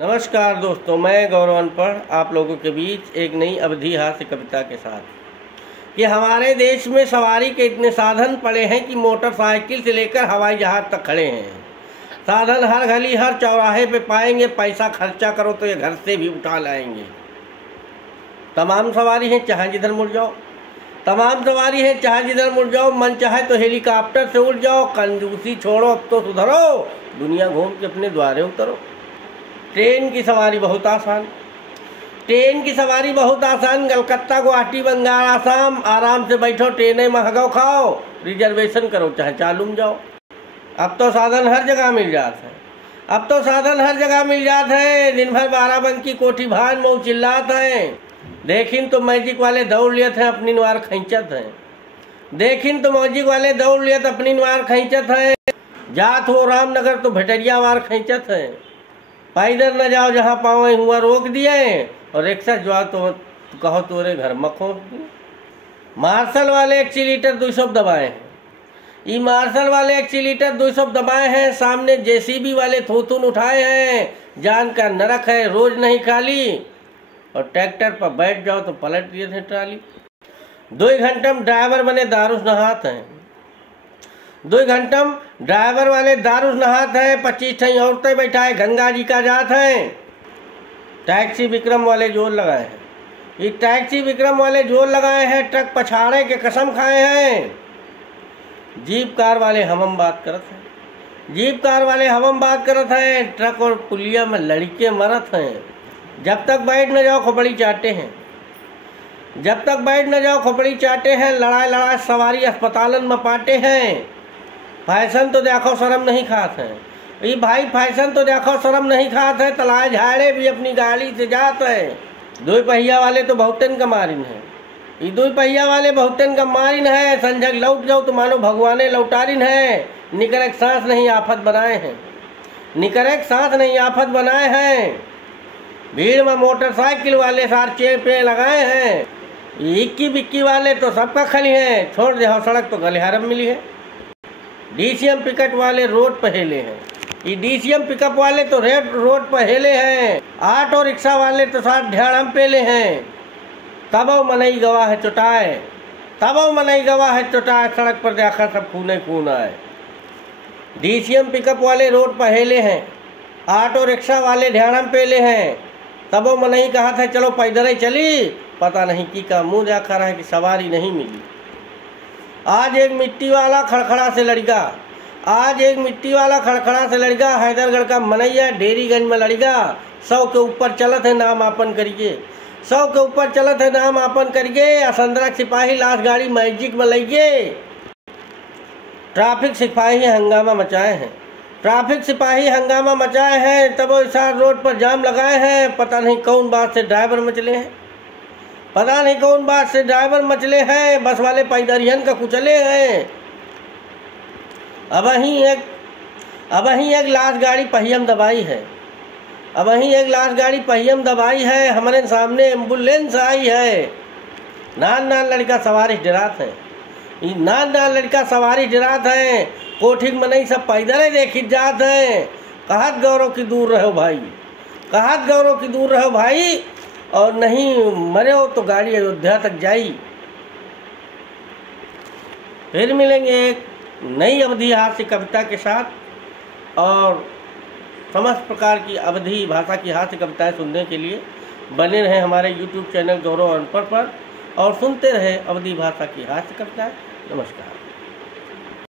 नमस्कार दोस्तों, मैं गौरव अनपढ़ आप लोगों के बीच एक नई अवधि हास्य कविता के साथ कि हमारे देश में सवारी के इतने साधन पड़े हैं कि मोटरसाइकिल से लेकर हवाई जहाज तक खड़े हैं। साधन हर गली हर चौराहे पे पाएंगे, पैसा खर्चा करो तो ये घर से भी उठा लाएंगे। तमाम सवारी है चाहे जिधर मुड़ जाओ, तमाम सवारी है चाहे जिधर मुड़ जाओ, मन चाहे तो हेलीकॉप्टर से उड़ जाओ। कंजूसी छोड़ो अब तो सुधरो, दुनिया घूम के अपने द्वारे उतरो। ट्रेन की सवारी बहुत आसान, ट्रेन की सवारी बहुत आसान। कलकत्ता गुवाहाटी बंगाल आसाम, आराम से बैठो ट्रेनें महंगाओ खाओ, रिजर्वेशन करो चाहे चालू में जाओ। अब तो साधन हर जगह मिल जाते हैं, अब तो साधन हर जगह मिल जाते हैं। दिन भर 12 बंकी कोठी भान में चिल्लाते हैं। देखिन तो मैजिक वाले दौड़ लिए थे अपनी नवार खींचत हैं, देखिन तो मैजिक वाले दौड़ लिए अपनी नवार खींचत हैं। जात हो रामनगर तो भटरिया वार खींचत हैं। पैदल न जाओ जहाँ पाओ हुआ रोक दिए, और रिक्शा जाओ तो कहो तोरे घर में खोस दिए। मार्शल वाले एक्सीलेटर 200 दबाए हैं, ये मार्शल वाले एक्सीलेटर 200 दबाए हैं। सामने जेसीबी वाले थूथून उठाए हैं। जान का नरक है रोज नहीं खाली, और ट्रैक्टर पर बैठ जाओ तो पलट दिए थे ट्राली। 2 घंटा में ड्राइवर बने दारूस नहात हैं, 2 घंटा में ड्राइवर वाले दारूस नहात हैं। 25 औरतें बैठाए गंगा जी का जात हैं। टैक्सी विक्रम वाले जोर लगाए हैं, ये टैक्सी विक्रम वाले जोर लगाए हैं। ट्रक पछाड़े के कसम खाए हैं। जीप कार वाले हम बात करत हैं, जीप कार वाले हम बात करत हैं। ट्रक और पुलिया में लड़के मरत हैं। जब तक बैठ न जाओ खोपड़ी चाटे हैं, जब तक बैठ न जाओ खोपड़ी चाटे हैं। लड़ाई लड़ाई सवारी अस्पतालन में पाटे हैं। फैशन तो देखो शर्म नहीं खाते हैं, ये भाई फैशन तो देखो शर्म नहीं खाते हैं। तलाए झाड़े भी अपनी गाड़ी से जाते हैं। 2 पहिया वाले तो बहुतन का मारिन है, ये 2 पहिया वाले बहुतन का मारिन है। संझक लौट जाओ तो मानो भगवाने लौटारिन है। निकर एक सांस नहीं आफत बनाए हैं, निकर एक सांस नहीं आफत बनाए हैं। भीड़ में मोटरसाइकिल वाले सारे पे लगाए हैं। इक्की बिक्की वाले तो सबका खली हैं, छोड़ दे सड़क तो गलिहारम मिली है। डीसीएम पिकअप वाले रोड पर हेले हैं, ये डीसीएम पिकअप वाले तो रोड पर हेले हैं। ऑटो रिक्शा वाले तो साथ ढेड़म पेले हैं। तबो मनई गवा है चुटाए, तबो मनई गवा है चुटाए। सड़क पर देखा सब खूने खून आए। डीसीएम पिकअप वाले रोड पर हेले हैं, ऑटो रिक्शा वाले ढेड़म पेले हैं। तबो मनई कहा था चलो पैदल ही चली, पता नहीं की का मुंह देखा रहा है कि सवारी नहीं मिली। आज एक मिट्टी वाला खड़खड़ा से लड़का, आज एक मिट्टी वाला खड़खड़ा से लड़का। हैदरगढ़ का मनैया डेरीगंज में लड़का। 100 के ऊपर चलत है नाम आपन करिए, 100 के ऊपर चलत है नाम आपन करिए। असंदरा सिपाही लाश गाड़ी मैजिक में लइए। ट्रैफिक सिपाही हंगामा मचाए हैं, ट्रैफिक सिपाही हंगामा मचाए हैं। तब इसार रोड पर जाम लगाए हैं। पता नहीं कौन बात से ड्राइवर मचले हैं, पता नहीं कौन बात से ड्राइवर मचले हैं। बस वाले पैदरियन का कुचले हैं। अब ही एक लाश गाड़ी पहियम दबाई है, अब ही एक लाश गाड़ी पहियम दबाई है। हमारे सामने एम्बुलेंस आई है। नान नान लड़का सवारी डरात है, ये नान नान लड़का सवारी डरात है। कोठिक में नहीं सब पैदल ही देखी जात हैं। कहत गौरव की दूर रहो भाई, कहत गौरव की दूर रहो भाई, और नहीं मरे हो तो गाड़ी अयोध्या तक जाई। फिर मिलेंगे एक नई अवधि हास्य कविता के साथ, और समस्त प्रकार की अवधि भाषा की हास्य कविताएं सुनने के लिए बने रहें हमारे YouTube चैनल गौरव अनपढ़ पर, और सुनते रहें अवधि भाषा की हास्य कविताएं। नमस्कार।